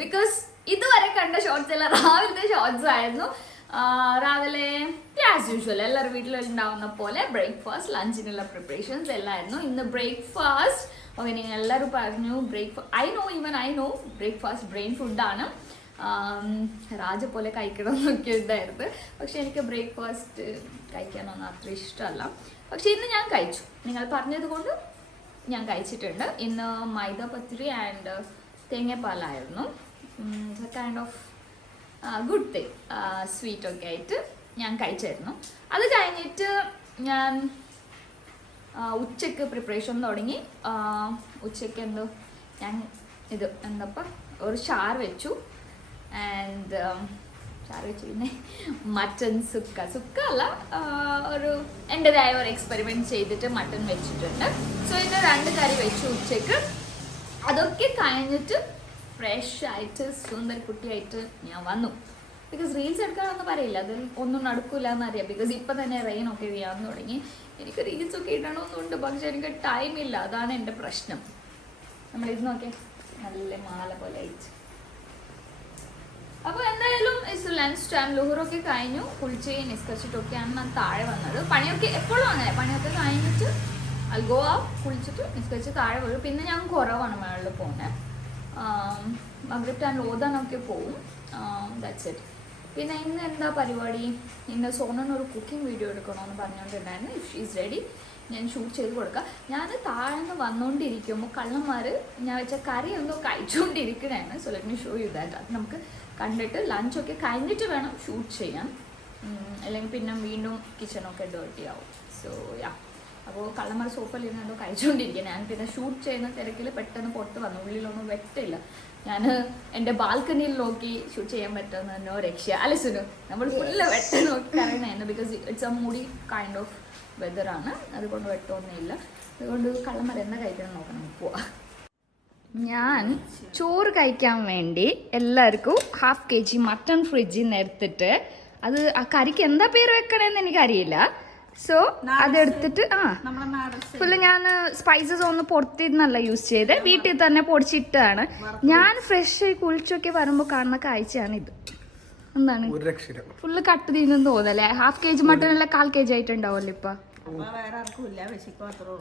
Because ഇതുവരെ കണ്ട shorts എല്ലാം രാവിലത്തെ ഷോർട്സ് ആയിരുന്നു. രാവിലെ ആസ് യൂഷ്വൽ എല്ലാവരും വീട്ടിലുണ്ടാവുന്ന പോലെ ബ്രേക്ക്ഫാസ്റ്റ് ലഞ്ചിനുള്ള പ്രിപ്പറേഷൻസ് എല്ലായിരുന്നു. ഇന്ന് ബ്രേക്ക്ഫാസ്റ്റ് ഓക്കെ, നിങ്ങൾ എല്ലാവരും പറഞ്ഞു breakfast I know breakfast brain ഫുഡാണ്, രാജ പോലെ കഴിക്കണം എന്നൊക്കെ ഉണ്ടായിരുന്നു. പക്ഷെ എനിക്ക് ബ്രേക്ക്ഫാസ്റ്റ് കഴിക്കാനൊന്നും അത്ര ഇഷ്ടമല്ല. പക്ഷെ ഇന്ന് ഞാൻ കഴിച്ചു, നിങ്ങൾ പറഞ്ഞത് കൊണ്ട് ഞാൻ കഴിച്ചിട്ടുണ്ട്. ഇന്ന് മൈദ പത്തിരി ആൻഡ് തേങ്ങാപ്പാലായിരുന്നു. Kind of good thing, sweet ഒക്കെ ആയിട്ട് ഞാൻ കഴിച്ചായിരുന്നു. അത് കഴിഞ്ഞിട്ട് ഞാൻ ഉച്ചക്ക് പ്രിപ്പറേഷൻ തുടങ്ങി. ഉച്ചക്ക് ഞാൻ എന്തപ്പോൾ ഒരു ചാറ് വെച്ചു ആൻഡ് പിന്നെ മട്ടൺ സുക്ക അല്ല, ഒരു എൻ്റെതായ ഒരു എക്സ്പെരിമെൻറ്റ് ചെയ്തിട്ട് മട്ടൺ വെച്ചിട്ടുണ്ട്. സോ ഇന്ന് 2 കറി വെച്ചു ഉച്ചക്ക്. അതൊക്കെ കഴിഞ്ഞിട്ട് ഫ്രഷ് ആയിട്ട് സുന്ദരക്കുട്ടിയായിട്ട് ഞാൻ വന്നു. ബിക്കോസ് റീൽസ് എടുക്കാനൊന്നും പറയില്ല, അതിൽ ഒന്നും നടക്കില്ല എന്നറിയാം. ബിക്കോസ് ഇപ്പം തന്നെ റെയിനൊക്കെ വീഴാൻ തുടങ്ങി. എനിക്ക് റീൽസൊക്കെ ഇടണമെന്നുണ്ട്, പക്ഷെ എനിക്ക് ടൈമില്ല, അതാണ് എൻ്റെ പ്രശ്നം. നമ്മളിത് നോക്കിയാൽ നല്ല മാല പോലെ അയച്ചു. അപ്പോൾ എന്തായാലും ലഞ്ച് ടൈം ലുഹറൊക്കെ കഴിഞ്ഞു, കുളിച്ച് നിസ്കരിച്ചിട്ടൊക്കെയാണ് ഞാൻ താഴെ വന്നത്. പണിയൊക്കെ എപ്പോഴും അങ്ങനെ, പണിയൊക്കെ കഴിഞ്ഞിട്ട് അൽഗോ കുളിച്ചിട്ട് നിസ്കരിച്ച് താഴെ വരും. പിന്നെ ഞാൻ കുറവാണ് മേളിൽ പോകുന്നത്. മഗ്രിബ് ടൈമിൽ ഓതാനൊക്കെ പോവും. That's it. പിന്നെ ഇന്ന് എന്താ പരിപാടി, ഇന്ന് സോനൊരു കുക്കിംഗ് വീഡിയോ എടുക്കണമെന്ന് പറഞ്ഞുകൊണ്ടിരുന്നായിരുന്നു. ഇഫ് ഷീ ഈസ് റെഡി ഞാൻ ഷൂട്ട് ചെയ്ത് കൊടുക്കാം. ഞാൻ താഴ്ന്ന് വന്നുകൊണ്ടിരിക്കുമ്പോൾ കള്ളന്മാർ ഞാൻ വെച്ച കറി എന്തോ കഴിച്ചുകൊണ്ടിരിക്കണേന്ന്. So let me show you that. അത് നമുക്ക് കണ്ടിട്ട് ലഞ്ചൊക്കെ കഴിഞ്ഞിട്ട് വേണം ഷൂട്ട് ചെയ്യാൻ, അല്ലെങ്കിൽ പിന്നെ വീണ്ടും കിച്ചണൊക്കെ ഡേർട്ടി ആവും. സോ യാ, അപ്പോൾ കള്ളന്മാർ സോഫയിലിരുന്ന് എന്തോ കഴിച്ചുകൊണ്ടിരിക്കുക. ഞാൻ പിന്നെ ഷൂട്ട് ചെയ്യുന്ന തിരക്കിൽ പെട്ടെന്ന് പുറത്ത് വന്നു. ഉള്ളിലൊന്നും വെട്ടില്ല. ഞാൻ എൻ്റെ ബാൽക്കണിയിൽ നോക്കി ഷൂട്ട് ചെയ്യാൻ പറ്റുമെന്ന് എന്നോ രക്ഷ അലസുനു. നമ്മൾ ഫുള്ള് വെട്ട നോക്കി കറങ്ങുന്നു. ബിക്കോസ് ഇറ്റ്സ് എ മൂടി കൈൻഡ് ഓഫ് വെതറാണ്, അതുകൊണ്ട് വെട്ടമൊന്നുമില്ല. അതുകൊണ്ട് കള്ളന്മാർ എന്താ കഴിക്കണം നോക്കണം. പോവാ. ഞാൻ ചോറ് കഴിക്കാൻ വേണ്ടി എല്ലാവർക്കും 1/2 kg മട്ടൺ ഫ്രിഡ്ജിൽ നിന്ന് എടുത്തിട്ട്, അത് ആ കറിക്ക് എന്താ പേര് വെക്കണമെന്ന് എനിക്കറിയില്ല. സോ അതെടുത്തിട്ട് ഫുള്ള് ഞാൻ സ്പൈസസ് ഒന്നും പുറത്തിരുന്നല്ല യൂസ് ചെയ്ത്, വീട്ടിൽ തന്നെ പൊടിച്ചിട്ടാണ്. ഞാൻ ഫ്രഷ് കുളിച്ചൊക്കെ വരുമ്പോൾ കാണുന്ന കാഴ്ചയാണ് ഇത്. എന്താണ് ഫുള്ള് കട്ട് തീരുന്നു തോന്നല്ലേ? 1/2 kg മട്ടൺ അല്ല 1/4 kg ആയിട്ടുണ്ടാവല്ലോ ഇപ്പൊ.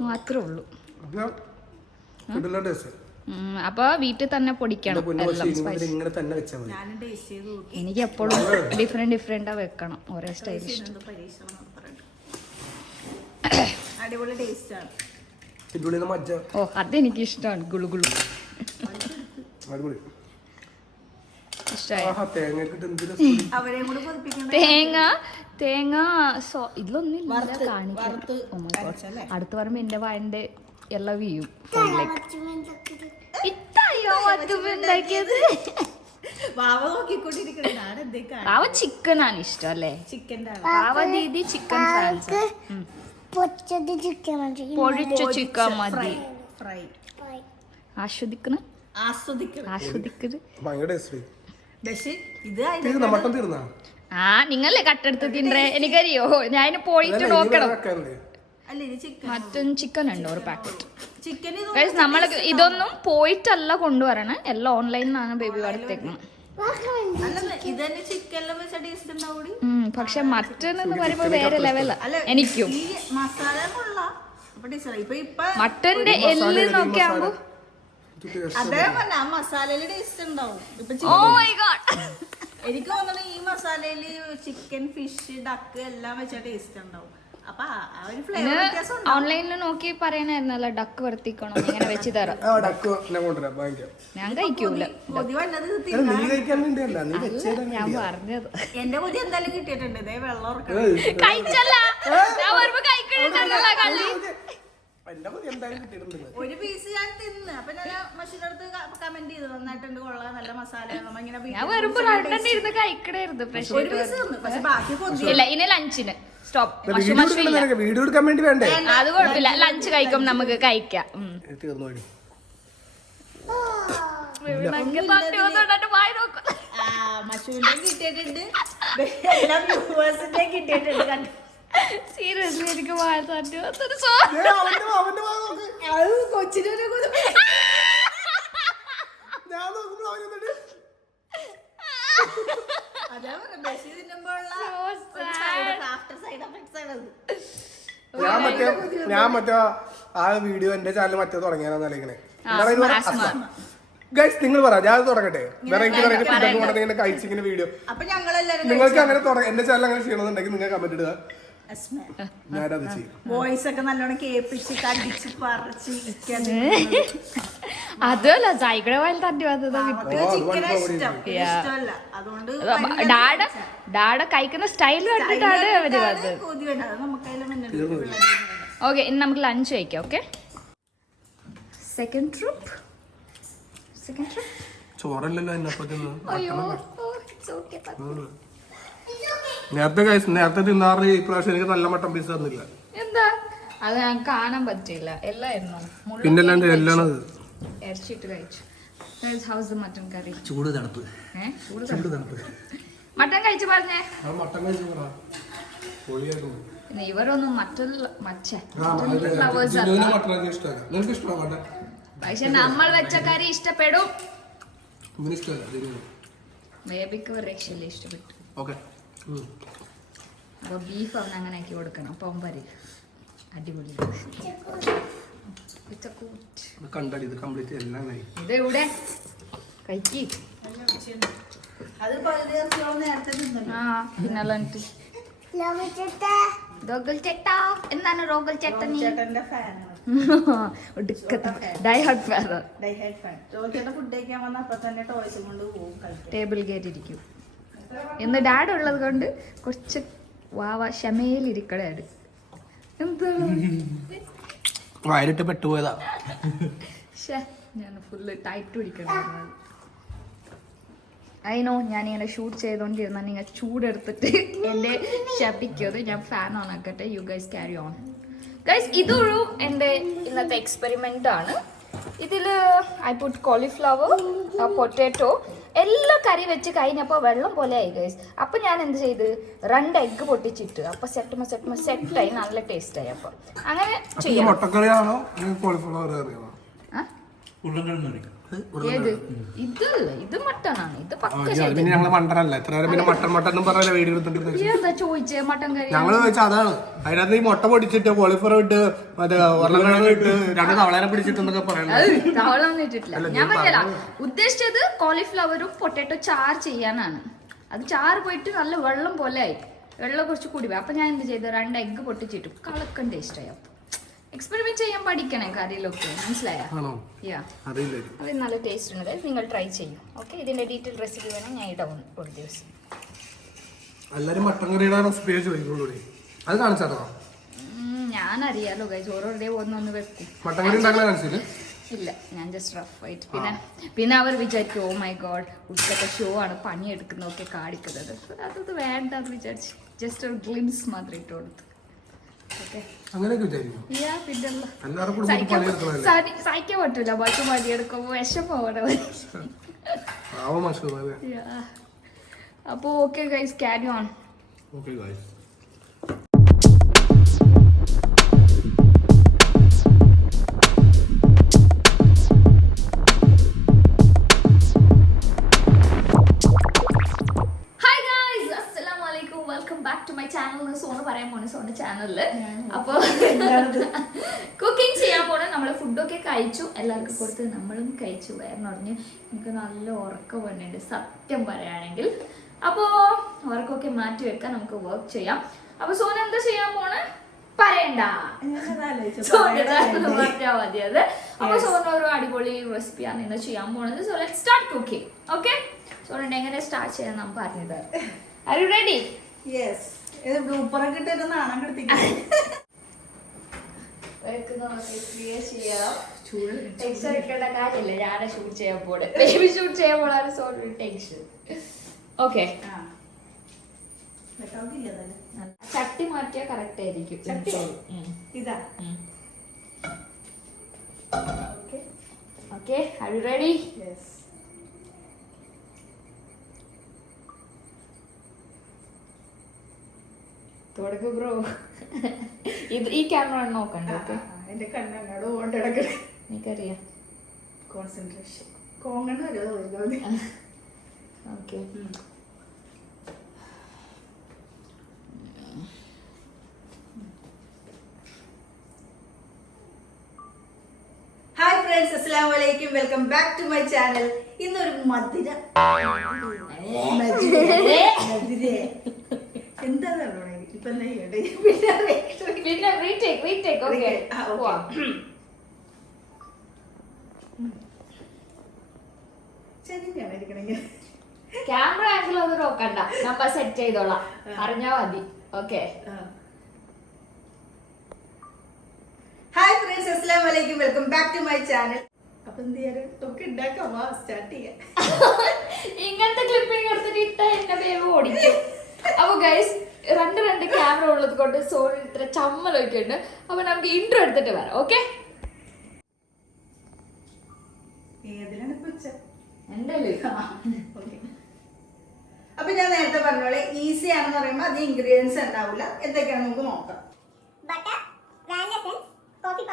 മാത്രമേ ഉള്ളൂ. അപ്പൊ വീട്ടിൽ തന്നെ പൊടിക്കണം എല്ലാം സ്പൈസ്. എനിക്ക് എപ്പോഴും ഡിഫറെന്റാ വെക്കണം, ഓരോ സ്റ്റൈലിഷ്. അടിപൊളി ടേസ്റ്റ് ആണ്. ഓ അതെനിക്ക് ഇഷ്ടമാണ്. ഗുളുഗുളു തേങ്ങ ഇതിലൊന്നും കാണിക്കാം. അടുത്ത് പറയുമ്പോ എന്റെ വായന്റെ എല്ലാം വീയും ഫോണിലേക്ക്. പാവ ചിക്കനാണ് ഇഷ്ടം അല്ലേ? പാവ ദീദി ചിക്കൻ ഫാൻസ്. പൊരിച്ച ചിക്കൻ മതി. ഫ്രൈ ആസ്വദിക്കണം ആസ്വദിക്കണം. ഭയങ്കര ടേസ്റ്റ്. പക്ഷേ ഇത് തീർന്ന മട്ടൻ തീർന്നാ ആ നിങ്ങളല്ലേ കട്ടെടുത്ത് തിന്നേ എനിക്കറിയോ ഞാൻ പോയിട്ട് നോക്കണം. അല്ല ഇത് ചിക്കൻ. മറ്റൻ ചിക്കൻ ഉണ്ട് ഒരു പാക്കറ്റ്. ചിക്കൻ നമ്മൾ ഇതൊന്നും പോയിട്ടല്ല കൊണ്ടുവരണേ, എല്ലാം ഓൺലൈനിലാണ് ബേബി അടുത്തേക്കണം. അല്ല ഇത് തന്നെ ചിക്കനിലും വെച്ച ടേസ്റ്റ് ഉണ്ടാവൂടി. പക്ഷെ മട്ടൻ എന്ന് പറയുമ്പോ വേറെ ലെവലാ എനിക്കും. ഈ മസാല കൊള്ളാം. അപ്പൊ ടേസ്റ്റ് ഇപ്പൊ ഇപ്പൊ മട്ടന്റെ എല്ല് നോക്കി ആകുമ്പോ അതേ പറഞ്ഞ ആ മസാലയില് ടേസ്റ്റ് ഉണ്ടാവും. ഇപ്പൊ ഓ മൈ ഗോഡ്, എനിക്ക് തോന്നുന്നു ഈ മസാലയില് ചിക്കൻ, ഫിഷ്, ഡക്ക് എല്ലാം വെച്ച ടേസ്റ്റ് ഉണ്ടാവും. അപ്പൊ ആ ഒരു ഫ്ലേവർ വ്യത്യാസം ഉണ്ടാവും. ഓൺലൈനിൽ നോക്കി പറയണായിരുന്നല്ലോ ഡക്ക് വർത്തിക്കണം ഇങ്ങനെ വെച്ച് തരാം. ഞാൻ കഴിക്കൂല. കൊതി വല്ലത് ഞാൻ പറഞ്ഞത് എന്റെ കൊതി എന്തായാലും കിട്ടിയിട്ടുണ്ട്. ഇതേ വെള്ളം കഴിച്ചല്ല ഞാൻ വരുമ്പോ കഴിക്കണല്ലോ കള്ളി. ഒരു പീസ് ഞാൻ തിന്ന്. അപ്പൊ ഞാൻ മഷീന്റെ അടുത്ത് കമന്റ് ചെയ്തു നന്നായിട്ടുണ്ട്, കൊള്ളാം, നല്ല മസാല. ഞാൻ വരുമ്പോ രണ്ടെണ്ണം ഇരുന്ന് കഴിക്കണായിരുന്നു. ഒരു പീസ് തിന്നു. പക്ഷെ ബാക്കി കൊതി ഇല്ല ഇനി ലഞ്ചിന് സ്റ്റോപ്പ്. വീഡിയോ എടുക്കാൻ വേണ്ടി വേണ്ടേ? അത് കുഴപ്പമില്ല, ലഞ്ച് കഴിക്കും നമുക്ക് കഴിക്കാം. മഷൂന്റെ കിട്ടിയിട്ടുണ്ട്, എല്ലാ വ്യൂവേഴ്സിന്റെ കിട്ടിയിട്ടുണ്ട്. സീരിയസ്ലി എനിക്ക് വാഴ തട്ടി കൊച്ചിനൊരു അതാ ബസ് തിന്നുമ്പോഴുള്ള ആഫ്റ്റർ സൈഡ് എഫക്ട്സ് ആണ്. ഞാൻ മറ്റേ ആ വീഡിയോ എന്റെ ചാനൽ മറ്റേ തുടങ്ങിയാണെന്നല്ലേ ഗൈസ്. നിങ്ങൾ പറ, ഞാൻ തുടങ്ങട്ടെ. വെറൈറ്റി കഴിച്ചിങ്ങനെ വീഡിയോ അപ്പൊ ഞങ്ങളെല്ലാരും നിങ്ങൾക്ക് അങ്ങനെ എന്റെ ചാനൽ അങ്ങനെ ചെയ്യണമെന്നുണ്ടെങ്കിൽ നിങ്ങൾ കമന്റ് ഇടുക, ഞാനത് ചെയ്യും. വോയിസ് ഒക്കെ നല്ലോണം കേൾപ്പിച്ച് കടിച്ച് പറിച്ച് അതല്ല സൈക്കിളെ പോലെ തട്ടി വന്നത് ചിക്കനെ ഇഷ്ടമല്ല. അതുകൊണ്ട് ഡാഡ കഴിക്കുന്ന സ്റ്റൈൽ കണ്ടിട്ടാണ് അവര് വന്നത്. കൊതി വേണ്ട, അത് നമുക്കതിലും ഓക്കെ ഇനി നമുക്ക് ലഞ്ച് കഴിക്കാം. ഓക്കെ സെക്കൻഡ് ട്രിപ്പ് ചോറല്ലല്ലോ എന്നെ അയ്യോ നേരത്തെ തിന്നാറ് ഇപ്രാവശ്യം എനിക്ക് നല്ല മട്ടൻ പീസ് തന്നില്ല. എന്താ അത് ഞാൻ കാണാൻ പറ്റില്ല. എല്ലായിരുന്നു പിന്നെ എല്ലാം ഇറച്ചിട്ട് കഴിച്ചു. ഹൗസ് മട്ടൻ കറി. ചൂട് തണുപ്പ് മട്ടൻ കഴിച്ചു പറഞ്ഞേ. മട്ടൻ കഴിച്ചു പിന്നെ ഇവരൊന്നും പക്ഷെ നമ്മൾ വെച്ച കറി ഇഷ്ടപ്പെടും. ബേബിക്ക് ഒരു രക്ഷയില്ല, ഇഷ്ടപ്പെട്ടു. അപ്പൊ ബീഫ് അവൻ അങ്ങനെ ആക്കി കൊടുക്കണം. അപ്പം വരും അടിപൊളി. ഇത് ഇവിടെ കഴിക്കി. പിന്നല്ല എന്താണ് റോഗൽ ചട്ടനി? ടേബിൾ കയറ്റിരിക്കും. ഇന്ന് ഡാഡ് ഉള്ളത് കൊണ്ട് കുറച്ച് വാവ ക്ഷമയിലിരിക്കടാണ്. വയലിട്ട് പെട്ടുപോയതാ. ഞാൻ ഫുള്ള് ടൈറ്റ് പിടിക്കണം. അതിനോ ഞാനിങ്ങനെ ഷൂട്ട് ചെയ്തോണ്ടിരുന്ന നിങ്ങൾ ചൂടെടുത്തിട്ട് എന്റെ ശപിക്കത്. ഞാൻ ഫാൻ ഓൺ ആക്കട്ടെ. You guys carry on. Guys ഇതൊരു എൻ്റെ ഇന്നത്തെ എക്സ്പെരിമെന്റ് ആണ്. ഇതില് ഐ പുട്ട് കോളിഫ്ലവർ, പൊട്ടാറ്റോ എല്ലാം കറി വെച്ച് കഴിഞ്ഞപ്പോൾ വെള്ളം പോലെ ആയി ഗൈസ്. അപ്പൊ ഞാൻ എന്ത് ചെയ്ത് 2 എഗ്ഗ് പൊട്ടിച്ചിട്ട് അപ്പൊ സെറ്റായി നല്ല ടേസ്റ്റ് ആയി. അപ്പൊ അങ്ങനെ ചെയ്യാം. ഏത് ഇതല്ല, ഇത് മട്ടനാണ്. ഇത് എന്താ ചോദിച്ചേ? മട്ടൻ കറി ഞങ്ങള് വെച്ചാൽ അതാണ്. അതിനകത്ത് ഈ മുട്ട പൊടിച്ചിട്ട് കോളിഫ്ലവർ ഇട്ട് മറ്റേ ഉരുളക്കിഴങ്ങ് ഇട്ട് 2 തവളേനെ പിടിച്ചിട്ടെന്നൊക്കെ പറയുന്നത്. തവളൊന്നും ഇട്ടിട്ടില്ല. ഞാൻ പറഞ്ഞല്ല ഉദ്ദേശിച്ചത് കോളിഫ്ലവറും പൊട്ടാറ്റോ ചാർ ചെയ്യാനാണ്. അത് ചാറ് പോയിട്ട് നല്ല വെള്ളം പോലെ ആയി. വെള്ളം കുറച്ച് കൂടി പോയി. അപ്പൊ ഞാൻ എന്ത് ചെയ്തു 2 എഗ്ഗ് പൊട്ടിച്ചിട്ടു. കളക്കം ടേസ്റ്റ് ആയി. അപ്പൊ എക്സ്പെരിമെന്റ് ചെയ്യാൻ പഠിക്കണേ കറിയിലൊക്കെ, മനസ്സിലായോ? അത് നല്ല ടേസ്റ്റ് ഉണ്ട്. നിങ്ങൾ ട്രൈ ചെയ്യും. ഓക്കെ ഇതിന്റെ ഡീറ്റെയിൽ റെസിപ്പി വേണം ഞാൻ ഇടാം ഒരു ദിവസം. എല്ലാരും മട്ടൻ കറിയുടെ റെസിപ്പി ചോദിക്കുള്ളൂ. അത് കാണിച്ചാലോ? ഞാൻ അറിയാലോ ഗൈസ്, ഓരോ ഒന്ന് വെക്കും. മട്ടൻ കറി ഉണ്ടാക്കാൻ കാണിച്ചില്ല? ഇല്ല, ഞാൻ ജസ്റ്റ് റഫ് ആയിട്ട്. പിന്നെ അവർ വിചാരിക്കും ഓ മൈ ഗോഡ് ഉച്ചത്തെ ഷോ ആണ് പണിയെടുക്കുന്നതൊക്കെ കാണിക്കുന്നത്. അത് വേണ്ട എന്ന് വിചാരിച്ച് ജസ്റ്റ് ഒരു ഗ്ലിംസ് മാത്രം ഇട്ട് കൊടുത്തു. ഓക്കെ അങ്ങനെയൊക്കെ വിചാരിക്കും പിന്നല്ല എല്ലാവരും കുടുംബത്തിൽ പണിയെടുക്കണല്ലേ സഹിക്കാൻ പറ്റൂല ബാക്കി പണിയെടുക്കുമ്പോ വിഷമോടെ പാവം മഷൂർ അല്ലേ അപ്പൊ okay guys carry on okay guys zone പറയാൻ പോണ സോണ് ചാനലില് അപ്പൊ കുക്കിംഗ് ചെയ്യാൻ പോണ നമ്മള് ഫുഡൊക്കെ കഴിച്ചു എല്ലാവർക്കും കൊടുത്ത് നമ്മളും കഴിച്ചു വയറിനറിഞ്ഞ് എനിക്ക് നല്ല ഉറക്കം വന്നിട്ടുണ്ട് സത്യം പറയുകയാണെങ്കിൽ അപ്പോ ഉറക്കമൊക്കെ മാറ്റി വെക്കാൻ നമുക്ക് വർക്ക് ചെയ്യാം അപ്പൊ സോന എന്താ ചെയ്യാൻ പോണേ പറയണ്ട പറഞ്ഞാൽ മതി അത് അപ്പൊ സോന ഒരു അടിപൊളി റെസിപ്പിയാണ് ഇന്ന് ചെയ്യാൻ പോണത് so let start cooking okay Sona എങ്ങനെ സ്റ്റാർട്ട് ചെയ്യാൻ നാം പറഞ്ഞത് ആർ യു റെഡി യെസ് ഇത് ബ്ലൂപ്പറൊക്കെ ഇട്ടൊരു നാണം കെടുത്തിട്ട് ടെൻഷൻ എടുക്കേണ്ട കാര്യമില്ല ഞാനെ ഷൂട്ട് ചെയ്യാൻ പോണെ ബേബി ഷൂട്ട് ചെയ്യാൻ പോണാണ് സോറി ടെൻഷൻ ഓക്കെ ചട്ടി മാറ്റിയാ കറക്റ്റ് ആയിരിക്കും ഇതാ okay are you ready yes തുടക്കം ബ്രോ ഇത് ഈ ക്യാമറ നോക്കണ്ട ഓക്കെ എന്റെ കണ്ണങ്ങോട് ഓടിടക്കട എനിക്കറിയാം കോൺസെൻട്രേഷൻ കോങ്ങണ് വരുമോ ഓക്കെ ഹായ് ഫ്രണ്ട്സ് അസ്സലാമു അലൈക്കും welcome back to my channel ഇന്നൊരു മധുര എന്താ ഇപ്പൊ പിന്നെ റീടേക്ക് ഓക്കെ ക്യാമറ ആംഗിൾ ഒന്നും നോക്കണ്ട നമ്മ സെറ്റ് ചെയ്തോളാം അറിഞ്ഞാ മതി ഓക്കെ ഹായ് ഫ്രണ്ട്സ് അസ്സലാമു അലൈക്കും welcome back to my channel അപ്പൊ എന്ത് ചെയ്യാൻ ഒക്കെ ഉണ്ടാക്കാമോ സ്റ്റാർട്ട് ചെയ്യാം ഇങ്ങനത്തെ ക്ലിപ്പിംഗ് എടുത്തിട്ട് ഇട്ട എന്നെ ബേബി ഓടിക്കും അപ്പൊ ഗൈസ് രണ്ട് ക്യാമറ ഉള്ളത് കൊണ്ട് സോറി ഇത്ര ചമ്മലൊക്കെ ഉണ്ട് അപ്പൊ നമുക്ക് ഇൻട്രോ എടുത്തിട്ട് വരാം ഓക്കെ ഏതിലാണ് ഇപ്പൊ എന്തല്ലേ അപ്പൊ ഞാൻ നേരത്തെ പറഞ്ഞോളെ ഈസി ആണെന്ന് പറയുമ്പോ അത് ഇൻഗ്രീഡിയൻസ് ഉണ്ടാവില്ല എന്തൊക്കെയാണെന്ന് നമുക്ക് നോക്കാം butter vanilla essence coffee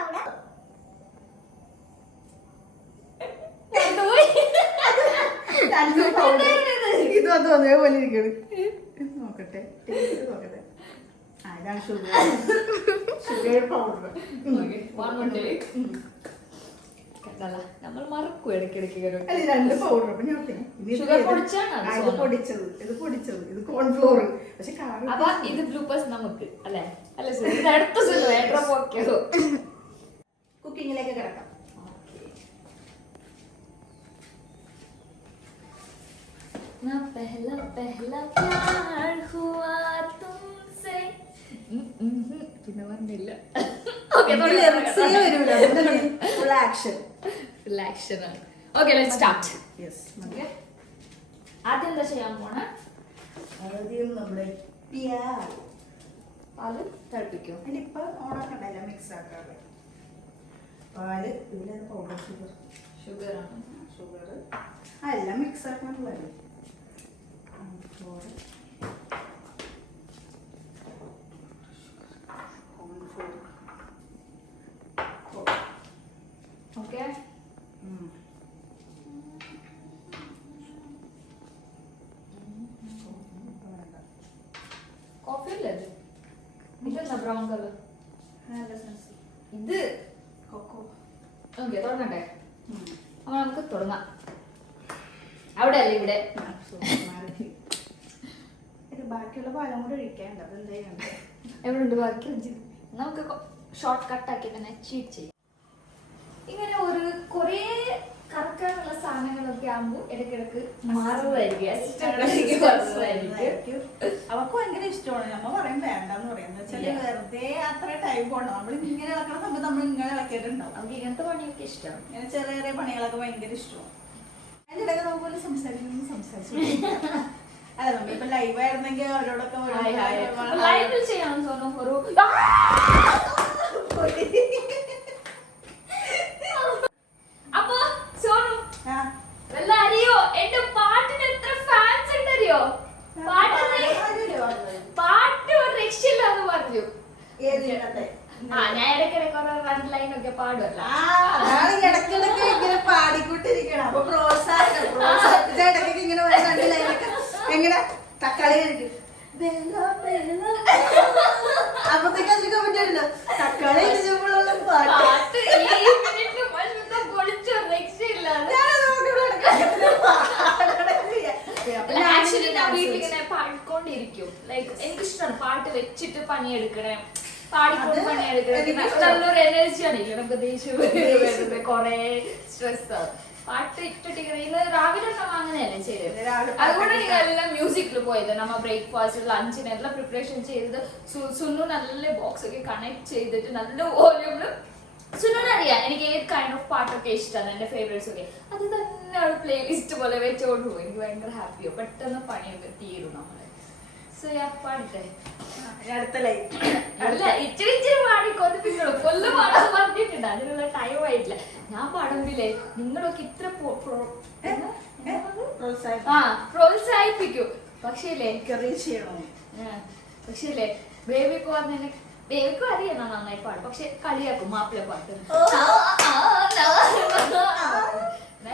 powder ഇതും അത് അതേപോലെ ഇരിക്കണം നോക്കട്ടെ നോക്കട്ടെ ആ ഇതാണ് ഷുഗർ പൗഡർ നമ്മൾ മറക്കും ഇടയ്ക്കിടയ്ക്ക് അല്ല രണ്ട് പൗഡർ അപ്പൊ ഞാൻ ഷുഗർ പൊടിച്ചാണ് ഇത് പൊടിച്ചത് ഇത് കോൺഫ്ലോർ പക്ഷെ അപ്പൊ ഇത് ബ്ലൂപ്പേഴ്സ് നമുക്ക് അല്ലെ അല്ല ഇത് അടുത്ത കുക്കിങ്ങിലേക്ക് കിടക്കാം ना पहला प्यार हुआ तुमसे പിന്നെ പറഞ്ഞില്ല ഓക്കെ ലെറ്റ്സ് സ്റ്റാർട്ട് ആദ്യം എന്താ ചെയ്യാൻ പോണ ആദ്യം നമ്മള് പാല് തിളപ്പിക്കും അതിലിപ്പോ ഓണാക്കണ്ടല്ല മിക്സ് ആക്കാറ് പാല് ഇതിലെ പൗഡർ ഷുഗർ ആണ് ഷുഗർ എല്ലാം മിക്സ് ആക്കാനുള്ളത് ഓക്കെ കോഫി അല്ലേ ഇതെന്താ ബ്രൗൺ കളർ ഇത് കൊക്കോ ഓക്കെ തുടങ്ങട്ടെ അപ്പൊ നമുക്ക് തുടങ്ങാം അവിടെ അല്ലേ ഇവിടെ ബാക്കിയുള്ള പാലം കൂടെ ഒഴിക്കാണ്ട് അതെന്താ എവിടെ ഉണ്ട് ബാക്കി നമുക്ക് ഷോർട്ട് കട്ട് ആക്കി തന്നെ ചീറ്റ് ചെയ്യാം ഇങ്ങനെ ഒരു കുറേ കറക്കാനുള്ള സാധനങ്ങളൊക്കെ ആകുമ്പോൾ ഇടയ്ക്കിടക്ക് മാറുമായിരിക്കും അവർക്ക് ഭയങ്കര ഇഷ്ടമാണ് നമ്മ പറയും വേണ്ടെന്ന് പറയുന്നത് വെച്ചാല് വെറുതെ അത്ര ടൈം പോകണം നമ്മൾ ഇങ്ങനെ ഇളക്കുന്ന സമയത്ത് നമ്മൾ ഇങ്ങനെ ഇളക്കിയിട്ടുണ്ടാവും നമുക്ക് ഇങ്ങനത്തെ പണിയൊക്കെ ഇഷ്ടമാണ് ഇങ്ങനെ ചെറിയ ചെറിയ പണികളൊക്കെ ഭയങ്കര ഇഷ്ടമാണ് അതിന്റെ ഇടയ്ക്ക് നമുക്ക് സംസാരിച്ചു അല്ല നമ്മളിപ്പോ ലൈവ് ആയിരുന്നെങ്കിൽ അവരോടൊക്കെ ലൈവിൽ ചെയ്യണം സോനു ഒരു അപ്പൊ സോനു വല്ല അറിയോ എന്റെ പാട്ടിന് എത്ര ഫാൻസ് ഉണ്ടറിയോ? പാട്ട് ഒരു രക്ഷയില്ലാന്ന് പറഞ്ഞു. ഞാൻ ഇടയ്ക്കിടയ്ക്ക് ഓരോ റൺ ലൈൻ ഒക്കെ പാടുമല്ലോ. ഇടക്കിടക്ക് ഇങ്ങനെ പാടിക്കൊണ്ടിരിക്കണം. അപ്പൊ പ്രോത്സാഹിപ്പിച്ച ഇങ്ങനെ രണ്ട് ലൈനൊക്കെ എങ്ങനെ തക്കാളി കഴിക്കും അപ്പത്തേക്ക് അതിന് കമന്റ് ഉണ്ടല്ലോ തക്കാളി കഴിച്ചപ്പോഴുള്ള പാട്ട്. പാട്ട് ഈ മിനിറ്റിൽ മനുഷ്യത്തെ പൊളിച്ചു രക്ഷയില്ലാതെ. ആക്ച്വലി ഞാൻ വീട്ടിലിങ്ങനെ പാടിക്കൊണ്ടിരിക്കും. ലൈക്ക് എനിക്കിഷ്ടമാണ് പാട്ട് വെച്ചിട്ട് പണിയെടുക്കണേ, പാടിക്കൊണ്ട് പണിയെടുക്കണേ. നല്ലൊരു എനർജിയാണ് ഇല്ല. നമുക്ക് ദേഷ്യം വരുന്നത് കൊറേ സ്ട്രെസ് ആവും. പാട്ട് ഇട്ടിട്ടിങ്ങനെ ഇന്ന് രാവിലെ അങ്ങനെയല്ലേ ചെയ്തത്. അതുകൊണ്ട് നിങ്ങൾ എല്ലാം മ്യൂസിക്കിൽ പോയത്. നമ്മ ബ്രേക്ക്ഫാസ്റ്റ് ലഞ്ചിന് എല്ലാം പ്രിപ്പറേഷൻ ചെയ്തത്. സുന്നു നല്ല ബോക്സ് ഒക്കെ കണക്ട് ചെയ്തിട്ട് നല്ല വോള്യൂമില് സുനുവിനറിയാം എനിക്ക് ഏത് കൈൻഡ് ഓഫ് പാട്ടൊക്കെ ഇഷ്ടമാണ്, എന്റെ ഫേവറേറ്റ്സ് ഒക്കെ. അത് തന്നെ പ്ലേലിസ്റ്റ് പോലെ വെച്ചോണ്ട് പോകും. എനിക്ക് ഭയങ്കര ഹാപ്പിയോ. പെട്ടെന്ന് പണിയൊക്കെ തീരും നമ്മള്. സോ പാടട്ടെ അടുത്ത ലൈൻ അല്ല ഇച്ചിരി ഇച്ചിരി പാടിക്കൊണ്ട് നിങ്ങൾ കൊല്ലം പാടാൻ പറഞ്ഞിട്ടുണ്ട്. അതിനുള്ള ടൈം ആയിട്ടില്ല. ഞാൻ പാടുമ്പില്ലേ നിങ്ങളൊക്കെ ഇത്ര പ്രോത്സാഹിപ്പിക്കും. പക്ഷേ ബേബിക്ക് വന്നെ ബേബിക്കും അറിയാം ഞാൻ നന്നായി പാടും. പക്ഷെ കളിയാക്കും മാപ്പിള പാട്ട്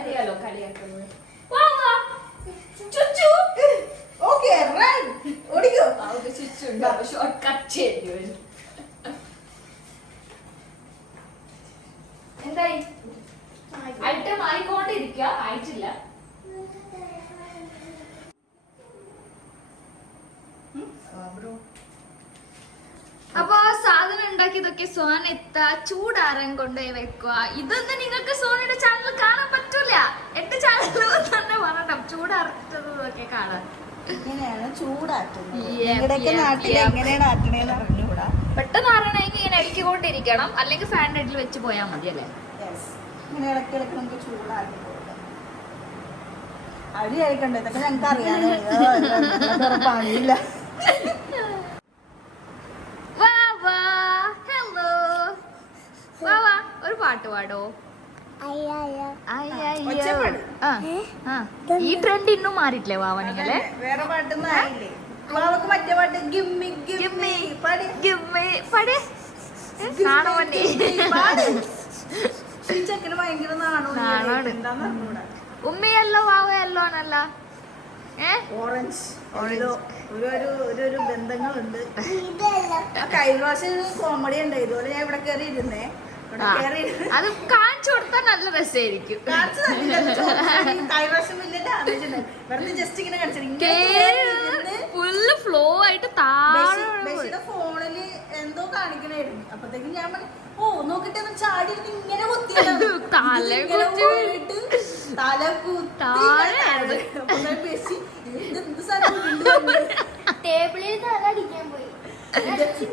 അറിയാലോ കളിയാക്കുന്നത്. ഷോർട്ട് കട്ട് ചെയ്തു. എന്തായി ഐറ്റം ആയിക്കൊണ്ടിരിക്കുക, ആയിട്ടില്ല. അപ്പൊ സാധനം ഉണ്ടാക്കിയതൊക്കെ സോന എത്താ ചൂടാറാൻ കൊണ്ടുപോയി വെക്കുക. ഇതൊന്നും നിങ്ങൾക്ക് സോനയുടെ ചാനൽ കാണാൻ പറ്റൂല. എന്റെ ചാനലിൽ തന്നെ പറഞ്ഞോ ചൂടാറത്തതൊക്കെ കാണാൻ. ഇങ്ങനെയാണ് ചൂടാറ്റുന്നത്. നാട്ടിൽ എങ്ങനെയാണ് ആറ്റണേന്ന് അറിഞ്ഞുകൂടാ. പെട്ടെന്ന് അറിയണമെങ്കിൽ ഇങ്ങനെ ഇളക്കിക്കൊണ്ടിരിക്കണം, അല്ലെങ്കിൽ ഫാനിന്റെ അടിയിൽ വെച്ച് പോയാൽ മതി അല്ലേ. ഇങ്ങനെ ഇടയ്ക്കിടയ്ക്ക് നമുക്ക് ചൂടാക്കി കൊടുക്കാം. അടി കഴിക്കണ്ടേ ഇതൊക്കെ ഞങ്ങൾക്ക് അറിയാനോ പണിയില്ല. ഒരു പാട്ട് പാടോ. ഈ ട്രെൻഡ് ഇന്നും മാറിയിട്ടില്ലേ വാവ നിങ്ങളെ? വേറെ പാട്ടൊന്നും ആയില്ലേ? വാവക്ക് മറ്റേ പാട്ട് ഗിമ്മി ഗിമ്മി പാടി ഗിമ്മി പാടി നാണോണ്ടി ചെക്കന് ഭയങ്കര നാണോണ്ട്. എന്താന്ന് അറിഞ്ഞൂടാ. ഉമ്മയല്ലോ വാവയല്ലോ ആണല്ല. ഓറഞ്ച് ഒരു ബന്ധങ്ങളുണ്ട്. കഴിഞ്ഞ പ്രാവശ്യം കോമഡി ഉണ്ട്. ഇതുപോലെ ഞാൻ ഇവിടെ കയറി ഇരുന്നേ. അത് കാണിച്ചു കൊടുത്താൽ നല്ല രസമായിരിക്കും. ഫുള്ള് ഫ്ലോ ആയിട്ട് ഫോണില് എന്തോ കാണിക്കണായിരുന്നു. അപ്പത്തേക്കും ഞാൻ ഓ നോക്കിട്ട് ചാടി ഇങ്ങനെ തല ടേബിളിൽ തല അടിക്കാൻ പോയി.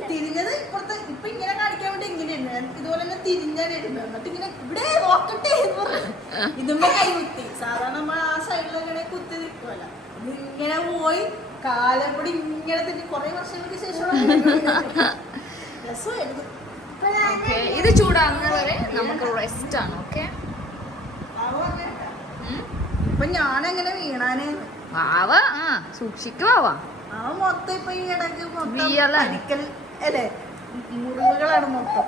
തിരിഞ്ഞത് ഇപ്പുറത്ത് ഇപ്പൊ ഇങ്ങനെ കാണിക്കാൻ വേണ്ടി ഇങ്ങനെയുണ്ട്. ഇതുപോലെ തന്നെ തിരിഞ്ഞാലിരുന്നു. എന്നിട്ട് ഇങ്ങനെ ഇവിടെ നോക്കട്ടെ ഇതുമ്പോ കൈ കുത്തി. സാധാരണ നമ്മൾ ആ സൈഡിലൊക്കെ കുത്തി നിൽക്കുമല്ല. ഇങ്ങനെ പോയി കാലപ്പൊടി ഇങ്ങനെ തന്നെ കുറെ വർഷങ്ങൾക്ക് ശേഷം രസമായിരുന്നു. ഇത് ചൂടാകുന്നത് വരെ നമുക്ക് റെസ്റ്റ് ആണ്. ഓക്കെ ഇപ്പൊ ഞാനെങ്ങനെ വീണാന് വാവ സൂക്ഷിക്കുവാവാ. അവൻ മൊത്തം ഇപ്പൊ ഈ ഇടയ്ക്ക് മൊത്തം അല്ലേ മുറിവുകളാണ് മൊത്തം.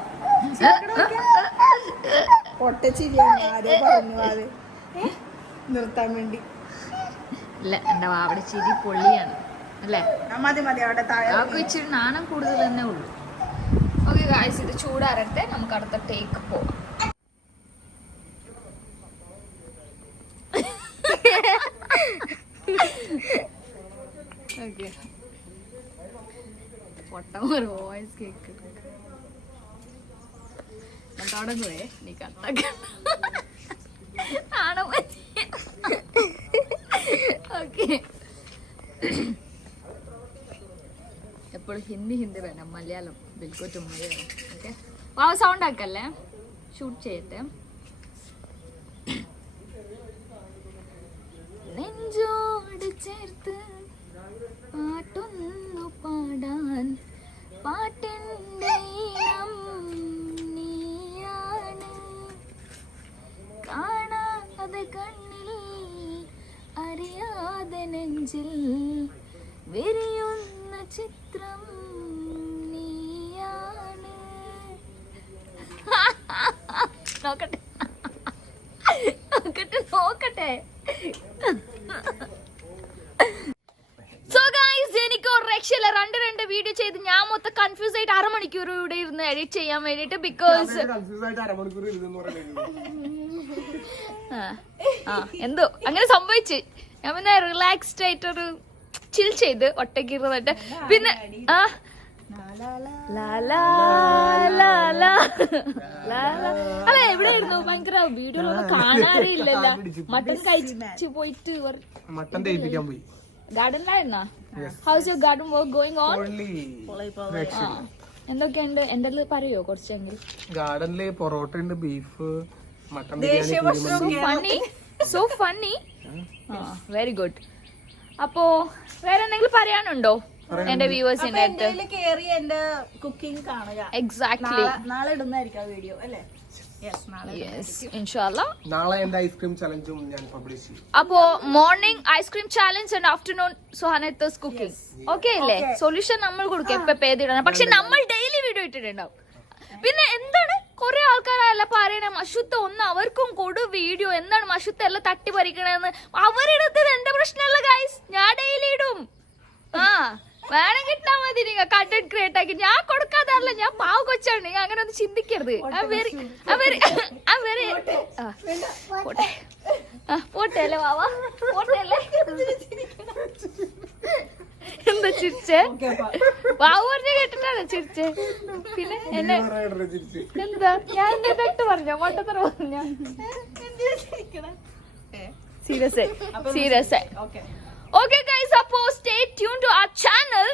പൊട്ടച്ചിരിയാണ് ആരോ പറഞ്ഞു അത് നിർത്താൻ വേണ്ടി. ഇല്ല എന്റെ വാവയുടെ ചിരി പൊള്ളിയാണ് അല്ലേ. മതി അവിടെ താഴെ ഇച്ചിരി നാണം കൂടുതൽ തന്നെ ഉള്ളു. ഓക്കെ ഗായ്സ് ഇത് ചൂടാറട്ടെ, നമുക്ക് അടുത്ത ടേക്ക് പോവാം. ഓക്കെ പൊട്ടമൊരു വോയിസ് കേക്ക് തുടങ്ങുവേ. നീ കട്ടാക്ക ആണോ ഓക്കെ. എപ്പോഴും ഹിന്ദി വേണം, മലയാളം ബിൽക്കുറ്റ് മലയാളം. ഓക്കെ വാവ സൗണ്ട് ആക്കല്ലേ, ഷൂട്ട് ചെയ്യട്ടെ. നെഞ്ചോട് ചേർത്ത് നെഞ്ചിൽ വിരിയുന്ന ചിത്രം നീയാണ്. നോക്കട്ടെ നോക്കട്ടെ. സോ ഗൈസ്, എനിക്ക് ഒരു രക്ഷയില്ല. രണ്ട് വീഡിയോ ചെയ്ത് ഞാൻ മൊത്തം കൺഫ്യൂസ് ആയിട്ട് 6 മണിക്കൂർ ഇവിടെ ഇരുന്ന് എഡിറ്റ് ചെയ്യാൻ വേണ്ടിട്ട്. ബിക്കോസ് എന്തോ അങ്ങനെ സംഭവിച്ചു. ഞാൻ പിന്നെ റിലാക്സ്ഡ് ആയിട്ടൊരു ചിൽ ചെയ്ത് ഒറ്റയ്ക്ക് ഇരുന്നിട്ട് പിന്നെ അല്ല എവിടെയായിരുന്നു ഭയങ്കര വീഡിയോയിലൊന്നും കാണാറേ ഇല്ലല്ലോ. മട്ടൻ കഴിച്ചു പോയിട്ട് മട്ടൻ തേപ്പിക്കാൻ പോയി. ഗാർഡനിലായിരുന്നാ? How's your garden work going on? എന്തൊക്കെയുണ്ട് എന്റെ പറയോ കുറച്ചെങ്കിൽ? ഗാർഡനില് പൊറോട്ട ഉണ്ട്, beef, mutton funny, so funny. Very good. അപ്പോ വേറെ എന്തെങ്കിലും പറയാനുണ്ടോ എന്റെ വ്യൂവേഴ്സിന്റെ അടുത്ത്? കേറി എന്റെ കുക്കിംഗ് കാണുക. എക്സാക്ട്ലി. നാളെ ഇടുന്നതായിരിക്കും വീഡിയോ അല്ലേ? നാളെ എന്റെ ഐസ്ക്രീം ചലഞ്ചും ഞാൻ പബ്ലിഷ് ചെയ്യും. അപ്പോ morning ice cream challenge and afternoon സുഹാനത്തസ് കുക്കിംഗ്. ഓക്കെ അല്ലേ? സൊല്യൂഷൻ നമ്മൾ കൊടുക്കും എപ്പോ ഏതിടണം. പക്ഷെ നമ്മൾ ഡെയിലി വീഡിയോ ഇട്ടിട്ടുണ്ടാവും. പിന്നെ എന്താണ് കുറെ ആൾക്കാരല്ല പറയണേ മഷുത്ത ഒന്ന് അവർക്കും കൊടു വീഡിയോ. എന്താണ് മഷുത്ത എല്ലാം തട്ടി പറിക്കണെന്ന്? അവരിടത്തത് എന്റെ പ്രശ്നമല്ല ഗൈസ്, ഞാൻ ഡെയിലി ഇടും. വേണം കിട്ടാ മതി. നിങ്ങൾ കണ്ടന്റ് ക്രിയേറ്റ് ആക്കി ഞാൻ കൊടുക്കാതല്ല. ഞാൻ പാവ കൊച്ചാണ്. നിങ്ങൾ അങ്ങനെ ഒന്നും ചിന്തിക്കരുത്. പോട്ടല്ലേ വാവാ, പോട്ടല്ലേ? എന്താ ചിരിച്ചേ? വാവു പറഞ്ഞ കേട്ടിട്ടാണ് ചിരിച്ചേ. പിന്നെ എന്നെ എന്താ ഞാൻ എന്താ തെറ്റ് പറഞ്ഞോ? മൊട്ടത്തറ പറഞ്ഞോ? Serious serious. Okay guys, അപ്പോ stay tuned to our channel.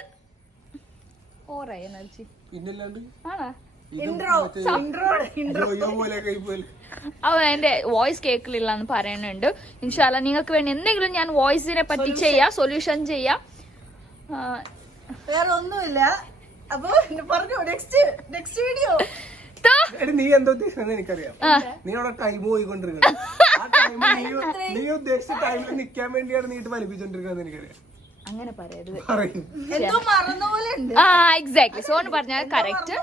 Aura energy ഇന്നല്ലാണ്ട് ആണോ? അവൻ എന്റെ വോയിസ് കേൾക്കില്ല എന്ന് പറയുന്നുണ്ട്. ഇൻഷാല്ല നിങ്ങൾക്ക് വേണ്ടി എന്തെങ്കിലും ഞാൻ വോയിസിനെ പറ്റി ചെയ്യാം, സൊല്യൂഷൻ ചെയ്യാം. വേറെ ഒന്നുമില്ല. അപ്പൊ പറഞ്ഞു നെക്സ്റ്റ് വീഡിയോ. നീ എന്താ ഉദ്ദേശിച്ചത് എനിക്കറിയാം. നീ അവിടെ ടൈം പോയിക്കൊണ്ടിരിക്കുന്നത്. ആ ടൈം നീ ഉദ്ദേശിച്ച ടൈമിൽ നിക്കാൻ വേണ്ടിയാണ് നീ വലിപ്പിച്ചോണ്ടിരിക്കുന്നത് എനിക്കറിയാം. അങ്ങനെ പറയരുത്. എന്തോ മറന്ന പോലെ ഉണ്ട്. എക്സാക്ട്ലി. സോണ് പറഞ്ഞാൽ കറക്റ്റ്.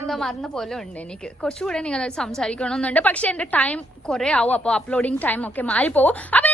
എന്തോ മറന്ന പോലെ ഉണ്ട്. എനിക്ക് കുറച്ചുകൂടെ നിങ്ങൾ സംസാരിക്കണമെന്നുണ്ട്. പക്ഷെ എന്റെ ടൈം കുറെ ആവും. അപ്പൊ അപ്ലോഡിങ് ടൈം ഒക്കെ മാറിപ്പോവും. അപ്പൊ